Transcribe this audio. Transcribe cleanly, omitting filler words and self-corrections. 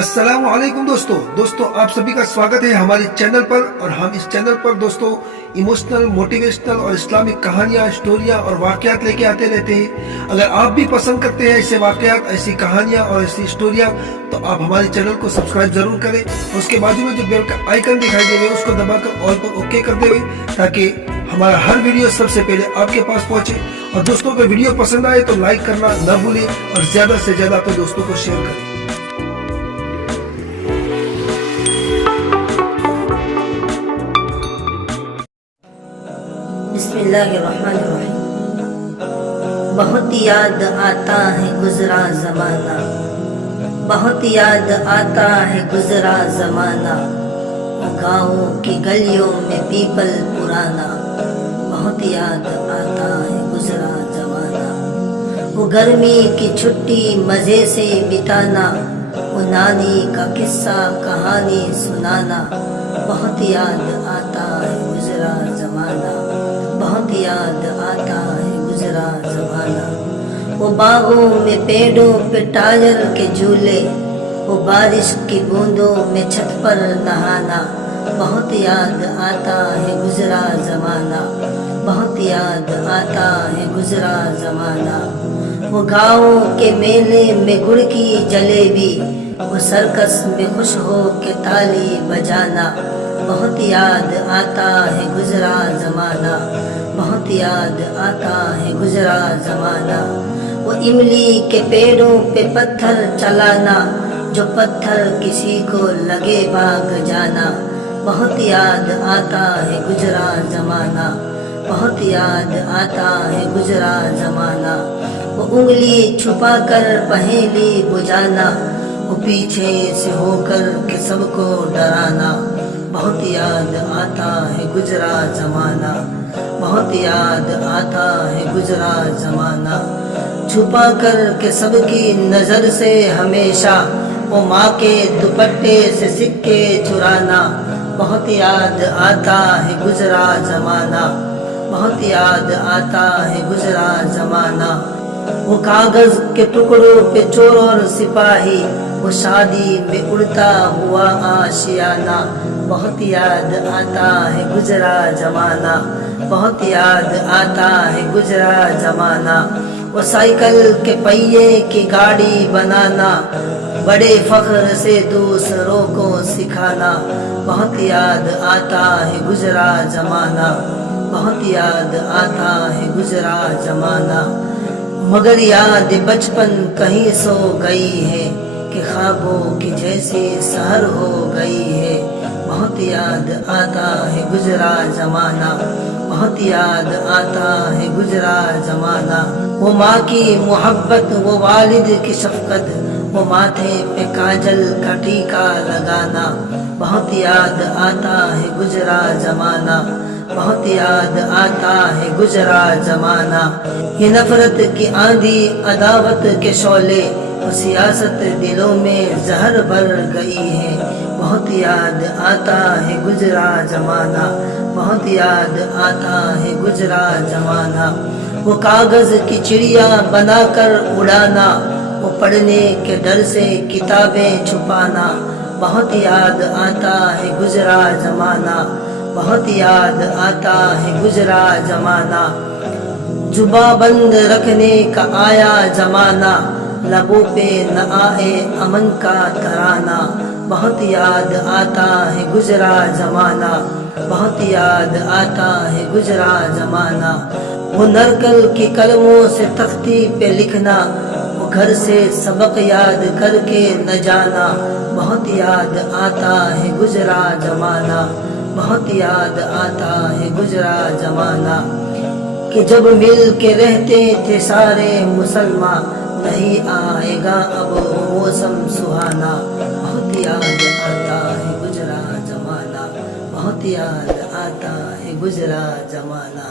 अस्सलाम वालेकुम दोस्तों आप सभी का स्वागत है हमारे चैनल पर। और हम इस चैनल पर दोस्तों इमोशनल, मोटिवेशनल और इस्लामिक कहानियाँ, स्टोरियाँ और वाक़यात लेके आते रहते हैं। अगर आप भी पसंद करते हैं ऐसे वाक़यात, ऐसी कहानियाँ और ऐसी स्टोरियाँ, तो आप हमारे चैनल को सब्सक्राइब जरूर करें और उसके बाजू में जो बेल का आइकन दिखाई दे रहा है उसको दबाकर ऑल पर ओके कर देवे, ताकि हमारा हर वीडियो सबसे पहले आपके पास पहुँचे। और दोस्तों अगर वीडियो पसंद आए तो लाइक करना ना भूलें और ज़्यादा से ज़्यादा अपने दोस्तों को शेयर करें। बिस्मिल्लाहिर्रहमानिर्रहीम। बहुत याद आता है गुजरा ज़माना, बहुत याद आता है गुजरा ज़माना। गाँवों की गलियों में पीपल पुराना, बहुत याद आता है गुजरा ज़माना। वो गर्मी की छुट्टी मज़े से बिताना, वो नानी का किस्सा कहानी सुनाना, बहुत याद आता है गुजरा ज़माना, बहुत याद आता है गुजरा ज़माना। वो बागों में पेड़ों पे टायर के झूले, वो बारिश की बूंदों में छत पर नहाना, बहुत याद आता है गुजरा ज़माना, बहुत याद आता है गुजरा ज़माना। वो गाँव के मेले में गुड़ की जलेबी, वो सर्कस में खुश हो के ताली बजाना, बहुत याद आता है गुजरा ज़माना, बहुत याद आता है गुजरा ज़माना। वो इमली के पेड़ों पे पत्थर चलाना, जो पत्थर किसी को लगे भाग जाना, बहुत याद आता है गुजरा ज़माना, बहुत याद आता है गुजरा ज़माना। वो उंगली छुपा कर पहेली बुझाना, वो पीछे से होकर के सबको डराना, बहुत याद आता है गुजरा ज़माना, बहुत याद आता है गुजरा ज़माना। छुपा कर के सबकी नज़र से हमेशा, वो माँ के दुपट्टे से सिक्के चुराना, बहुत याद आता है गुजरा ज़माना, बहुत याद आता है गुजरा ज़माना। वो कागज़ के टुकड़ों पे चोर और सिपाही, वो शादी में उड़ता हुआ आशियाना, बहुत याद आता है गुजरा ज़माना, बहुत याद आता है गुजरा ज़माना। वो साइकिल के पहिए की गाड़ी बनाना, बड़े फ़ख्र से दूसरों को सिखाना, बहुत याद आता है गुजरा ज़माना, बहुत याद आता है गुजरा ज़माना। मगर याद बचपन कहीं सो गई है, कि ख्वाबों की जैसी सहर हो गई है, बहुत याद आता है गुजरा ज़माना, बहुत याद आता है गुजरा ज़माना। वो माँ की मोहब्बत, वो वालिद की शफ़क़त, वो माथे पे काजल का टीका लगाना, बहुत याद आता है गुजरा ज़माना, बहुत याद आता है गुजरा ज़माना। ये नफ़रत की आंधी, अदावत के शोले, वो सियासत दिलों में जहर भर गई है, बहुत याद आता है गुजरा ज़माना, बहुत याद आता है गुजरा ज़माना। वो कागज़ की चिड़िया बनाकर उड़ाना, वो पढ़ने के डर से किताबें छुपाना, बहुत याद आता है गुजरा ज़माना, बहुत याद आता है गुजरा ज़माना। जुबा बंद रखने का आया ज़माना, लबों पे न आए अमन का तराना, बहुत याद आता है गुजरा ज़माना, बहुत याद आता है गुजरा ज़माना। वो नरकल के कलमों से तख्ती पे लिखना, वो घर से सबक याद करके न जाना, बहुत याद आता है गुजरा ज़माना, बहुत याद आता है गुजरा ज़माना। कि जब मिल के रहते थे सारे मुसलमान, नहीं आएगा अब वो मौसम सुहाना, बहुत याद आता है गुजरा ज़माना, बहुत याद आता है गुजरा ज़माना।